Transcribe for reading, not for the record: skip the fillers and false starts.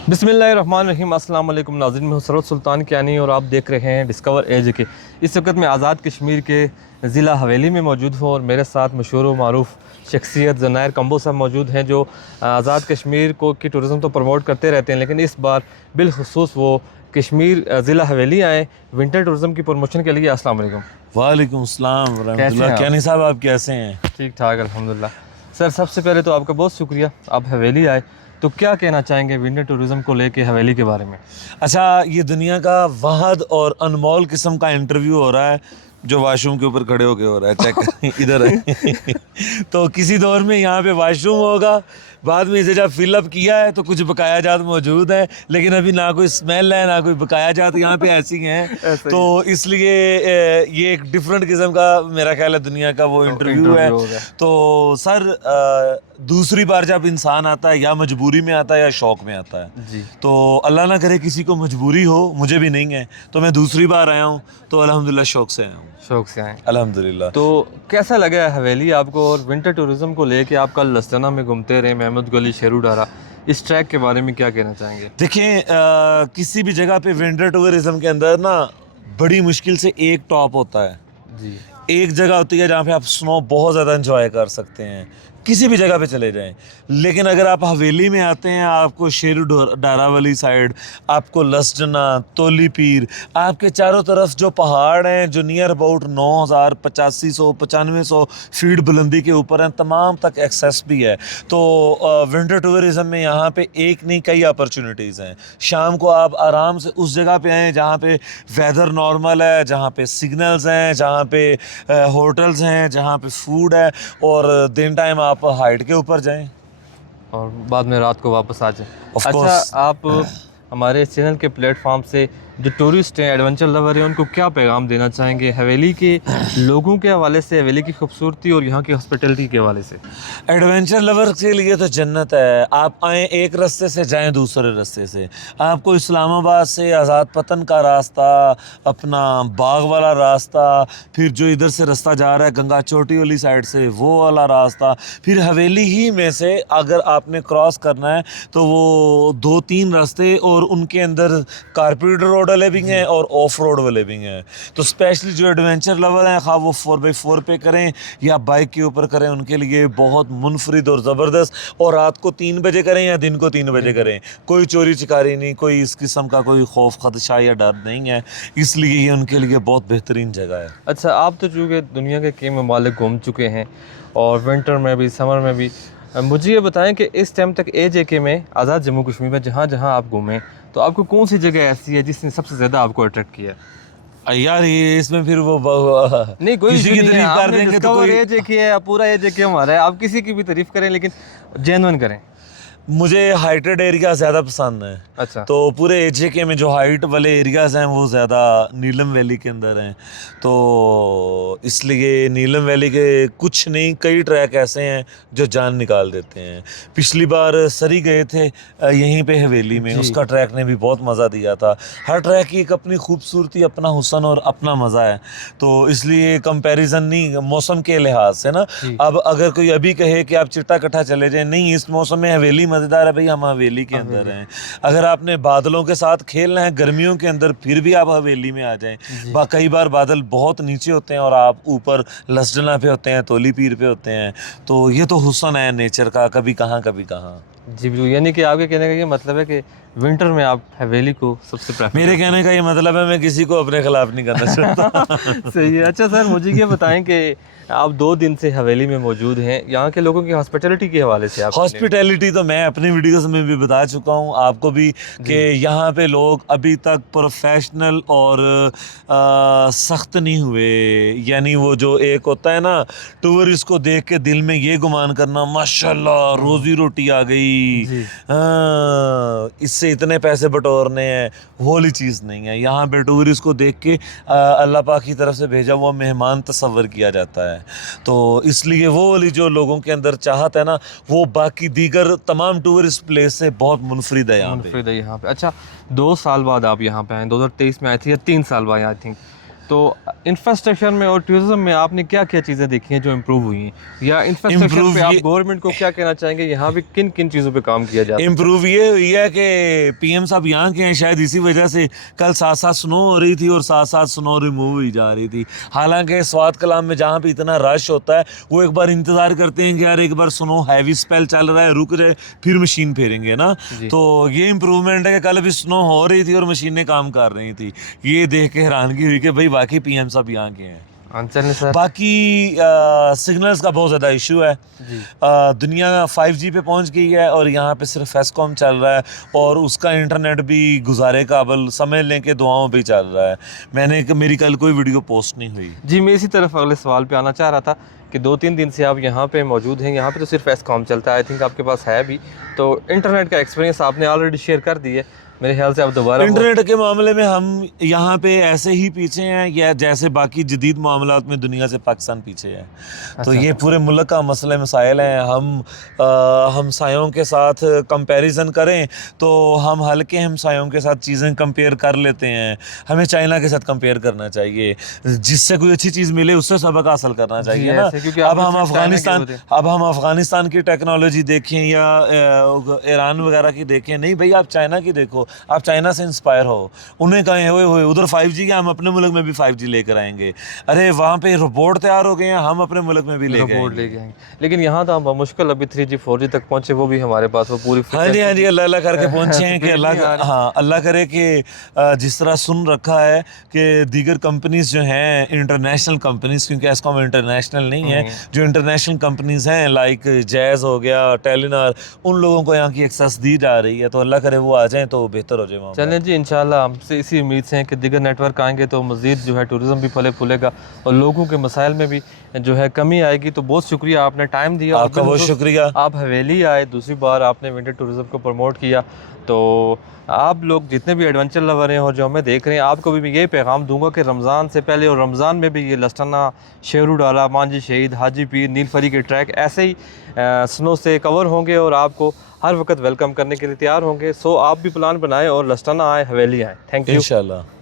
बिस्मिल्लाहिर्रहमानिर्रहीम। अस्सलाम वालेकुम नाज़रीन, मैं हसरत सुल्तान कियानी और आप देख रहे हैं डिस्कवर एज के। इस वक्त मैं आज़ाद कश्मीर के ज़िला हवेली में मौजूद हूँ और मेरे साथ मशहूर व मारूफ शख्सियत ज़नायर कम्बो साहब मौजूद हैं, जो आज़ाद कश्मीर को की टूरिज़म तो प्रमोट करते रहते हैं, लेकिन इस बार बिलखुसूस वो कश्मीर ज़िला हवेली आए विंटर टूरिज़म की प्रमोशन के लिए। अस्सलाम वालेकुम। वालेकुम सलाम रहमतुल्लाह। कियानी साहब, आप कैसे हैं? ठीक ठाक अल्हम्दुलिल्लाह। सर, सबसे पहले तो आपका बहुत शुक्रिया, आप हवेली आए, तो क्या कहना चाहेंगे विंटर टूरिज़म को लेके हवेली के बारे में? अच्छा, ये दुनिया का वाहिद और अनमोल किस्म का इंटरव्यू हो रहा है जो वाशरूम के ऊपर खड़े होके हो रहा है। चेक करें इधर है। तो किसी दौर में यहाँ पे वाशरूम होगा, बाद में इसे जब फिलअप किया है तो कुछ बकाया जात मौजूद है, लेकिन अभी ना कोई स्मेल है ना कोई बकाया जात यहाँ पे ऐसी हैं। तो इसलिए ये एक डिफरेंट किस्म का मेरा ख्याल है दुनिया का वो इंटरव्यू है। तो सर, दूसरी बार जब इंसान आता है या मजबूरी में आता है या शौक में आता है जी। तो अल्लाह ना करे किसी को मजबूरी हो, मुझे भी नहीं है, तो मैं दूसरी बार आया हूँ, तो अल्हम्दुलिल्लाह शौक से आया हूँ। शौक से आए। अल्हम्दुलिल्लाह। तो कैसा लगा है हवेली आपको, और विंटर टूरिज़म को लेके आप कल लस्तना में घूमते रहे, महमूद गली, शेरू डारा, इस ट्रैक के बारे में क्या कहना चाहेंगे? देखें, किसी भी जगह पे विंटर टूरिज्म के अंदर ना बड़ी मुश्किल से एक टॉप होता है। जी। एक जगह होती है जहाँ पे आप स्नो बहुत ज़्यादा एंजॉय कर सकते हैं, किसी भी जगह पे चले जाएं। लेकिन अगर आप हवेली में आते हैं, आपको शेरू डारा वाली साइड, आपको लसजना, तोली पीर, आपके चारों तरफ जो पहाड़ हैं जो नियर अबाउट 9000 8500 9500 फीट बुलंदी के ऊपर हैं, तमाम तक एक्सेस भी है। तो विंटर टूरिज़म में यहाँ पे एक नहीं कई अपॉर्चुनिटीज़ हैं। शाम को आप आराम से उस जगह पे आएँ जहाँ पे वेदर नॉर्मल है, जहाँ पे सिग्नल्स हैं, जहाँ पे होटल्स हैं, जहाँ पे फूड है, और दिन टाइम आप हाइट के ऊपर जाएं और बाद में रात को वापस आ जाए। ऑफ अच्छा, कोर्स। आप हमारे चैनल के प्लेटफॉर्म से जो टूरिस्ट हैं, एडवेंचर लवर हैं, उनको क्या पैगाम देना चाहेंगे हवेली के लोगों के हवाले से, हवेली की खूबसूरती और यहाँ की हॉस्पिटलिटी के हवाले से? एडवेंचर लवर के लिए तो जन्नत है। आप आएँ एक रास्ते से, जाएं दूसरे रास्ते से। आपको इस्लामाबाद से आज़ाद पतन का रास्ता, अपना बाग वाला रास्ता, फिर जो इधर से रास्ता जा रहा है गंगा चोटी वाली साइड से वो वाला रास्ता, फिर हवेली ही में से अगर आपने क्रॉस करना है तो वो 2-3 रास्ते, और उनके अंदर कारपेट रोड वाले भी हैं और ऑफ रोड वाले भी हैं। तो स्पेशली जो एडवेंचर लवर हैं, खा वो 4x4 पे करें या बाइक के ऊपर करें, उनके लिए बहुत मुनफरिद और ज़बरदस्त। और रात को 3 बजे करें या दिन को 3 बजे करें, कोई चोरी चिकारी नहीं, कोई इस किस्म का कोई खौफ खदशा या डर नहीं है, इसलिए ये उनके लिए बहुत बेहतरीन जगह है। अच्छा, आप तो चूँकि दुनिया के कई ममालिक घूम चुके हैं और विंटर में भी समर में भी, मुझे ये बताएं कि इस टाइम तक AJK में, आज़ाद जम्मू कश्मीर में, जहाँ जहाँ आप घूमें, तो आपको कौन सी जगह ऐसी है जिसने सबसे ज़्यादा आपको अट्रैक्ट किया? यार ये इसमें फिर वो नहीं, कोई किसी की नहीं है, तारीफ कर आपने देंगे तो डिस्कवर कोई। AJK है, पूरा AJK हमारा है, आप किसी की भी तारीफ करें लेकिन जेन्युइन करें। मुझे हाइटेड एरिया ज़्यादा पसंद है। अच्छा। तो पूरे AJK में जो हाइट वाले एरियाज़ हैं वो ज़्यादा नीलम वैली के अंदर हैं, तो इसलिए नीलम वैली के कुछ नहीं कई ट्रैक ऐसे हैं जो जान निकाल देते हैं। पिछली बार सरी गए थे यहीं पे हवेली में, उसका ट्रैक ने भी बहुत मज़ा दिया था। हर ट्रैक की एक अपनी खूबसूरती, अपना हुस्न और अपना मज़ा है, तो इसलिए कंपैरिजन नहीं मौसम के लिहाज से ना। अब अगर कोई अभी कहे कि आप चिट्टा कट्ठा चले जाएं, नहीं, इस मौसम में हवेली मज़ेदार है भाई, हम हवेली के अंदर हैं। अगर आपने बादलों के साथ खेलना है गर्मियों के अंदर, फिर भी आप हवेली में आ जाएं। कई बार बादल बहुत नीचे होते हैं और आप ऊपर लसडना पे होते हैं, तोली पीर पे होते हैं, तो ये तो हुस्न है नेचर का, कभी कहाँ कभी कहाँ। जी बिल्कुल, यानी कि आपके कहने का ये मतलब है कि विंटर में आप हवेली को सबसे प्रेफर मेरे कहने का ये मतलब है मैं किसी को अपने खिलाफ नहीं करना चाहता। सही है। अच्छा सर, मुझे ये बताएं कि आप 2 दिन से हवेली में मौजूद हैं, यहाँ के लोगों की हॉस्पिटैलिटी के हवाले से आप हॉस्पिटैलिटी तो मैं अपनी वीडियोस में भी बता चुका हूँ आपको भी, कि यहाँ पे लोग अभी तक प्रोफेशनल और सख्त नहीं हुए। यानी वो जो एक होता है ना, टूरिस्ट को देख के दिल में ये गुमान करना माशाल्लाह रोज़ी रोटी आ गई, इससे इतने पैसे बटोरने हैं, वो वाली चीज़ नहीं है। यहाँ पे टूरिस्ट को देख के अल्लाह पाक की तरफ से भेजा हुआ मेहमान तस्वर किया जाता है। तो इसलिए वो वाली जो लोगों के अंदर चाहत है ना, वो बाकी दीगर तमाम टूरिस्ट प्लेस से बहुत मुनफरिद है यहाँ पे। यहाँ पे। अच्छा, 2 साल बाद आप यहाँ पे आए, 2023 में आए थे या 3 साल बाद आई थिंक, तो इंफ्रास्ट्रक्चर में और टूरिज्म में आपने क्या क्या चीज़ें देखी हैं जो इम्प्रूव हुई हैं, या इंफ्रास्ट्रक्चर Improve पे आप ये- गवर्नमेंट को क्या कहना चाहेंगे, यहाँ पे किन किन चीज़ों पे काम किया जाता है? इम्प्रूव ये हुई है कि पीएम साहब यहाँ के हैं, शायद इसी वजह से कल साथ साथ स्नो हो रही थी और साथ साथ स्नो रिमूव हुई जा रही थी। हालांकि स्वात कलाम में जहाँ पे इतना रश होता है वो एक बार इंतज़ार करते हैं कि यार एक बार स्नो हैवी स्पेल चल रहा है, रुक जाए, फिर मशीन फेरेंगे ना। तो ये इम्प्रूवमेंट है कि कल भी स्नो हो रही थी और मशीनें काम कर रही थी। ये देख के हैरानगी हुई कि भाई वाकई पीएम साहब यहाँ के हैं। चलें सर। बाकी सिग्नल्स का बहुत ज़्यादा इशू है। दुनिया 5G पे पहुंच गई है और यहाँ पे सिर्फ एस्कॉम चल रहा है और उसका इंटरनेट भी गुजारे काबल, समझ लें कि दुआओं पे ही चल रहा है। मेरी कल कोई वीडियो पोस्ट नहीं हुई। जी, मैं इसी तरफ अगले सवाल पे आना चाह रहा था कि 2-3 दिन से आप यहाँ पे मौजूद हैं, यहाँ पे तो सिर्फ एस्कॉम चलता है, आई थिंक आपके पास है भी, तो इंटरनेट का एक्सपीरियंस आपने ऑलरेडी शेयर कर दी है, मेरे ख्याल से आप दोबारा इंटरनेट के मामले में हम यहाँ पे ऐसे ही पीछे हैं या जैसे बाकी जदीद मामलात में दुनिया से पाकिस्तान पीछे है। तो ये पूरे मुल्क का मसला मसाइल हैं। हम हमसायों के साथ कंपैरिजन करें तो हम हल्के हमसायों के साथ चीज़ें कंपेयर कर लेते हैं। हमें चाइना के साथ कंपेयर करना चाहिए, जिससे कोई अच्छी चीज़ मिले उससे सबक हासिल करना चाहिए ना। अब हम अफ़गानिस्तान की टेक्नोलॉजी देखें या ईरान वगैरह की देखें, नहीं भाई आप चाइना की देखो, आप चाइना से इंस्पायर हो। उन्हें कहें हुए उधर 5G के, हम अपने मुल्क में भी 5G लेकर आएंगे। अरे वहाँ पे रोबोट तैयार हो गए हैं, हम अपने मुल्क में भी लेके आएंगे। लेकिन यहाँ तो हम मुश्किल अभी 3G 4G तक पहुँचे, वो भी हमारे पास वो पूरी। हाँ जी अल्लाह करके पहुँचे हैं कि अल्लाह करे कि जिस तरह सुन रखा है कि दीगर कंपनीज जो हैं इंटरनेशनल कंपनीज, क्योंकि एस्कॉम इंटरनेशनल नहीं है, जो इंटरनेशनल कंपनीज हैं लाइक जैज़ हो गया, टेलीनॉर, उन लोगों को यहाँ की एक्सेस दी जा रही है। तो अल्लाह करे वो आ जाएँ तो बेहतर हो जाए। चलें जी, इंशाल्लाह हमसे इसी उम्मीद से हैं कि दीगर नेटवर्क आएंगे तो मज़ीद जो है टूरिज़्म भी फले फूलेगा और लोगों के मसाइल में भी जो है कमी आएगी। तो बहुत शुक्रिया, आपने टाइम दिया, आपका बहुत शुक्रिया। आप हवेली आए, दूसरी बार आपने विंटर टूरिज़्म को प्रमोट किया। तो आप लोग जितने भी एडवेंचर लवर हैं और जो हमें देख रहे हैं, आपको भी मैं ये पैगाम दूंगा कि रमज़ान से पहले और रमज़ान में भी ये लस्टाना, शेरू डाला, मांझी शहीद, हाजी पीर, नीलफरी के ट्रैक ऐसे ही स्नो से कवर होंगे और आपको हर वक्त वेलकम करने के लिए तैयार होंगे। सो आप भी प्लान बनाएं और लस्टाना आए, हवेली आए। Thank you. इंशाल्लाह।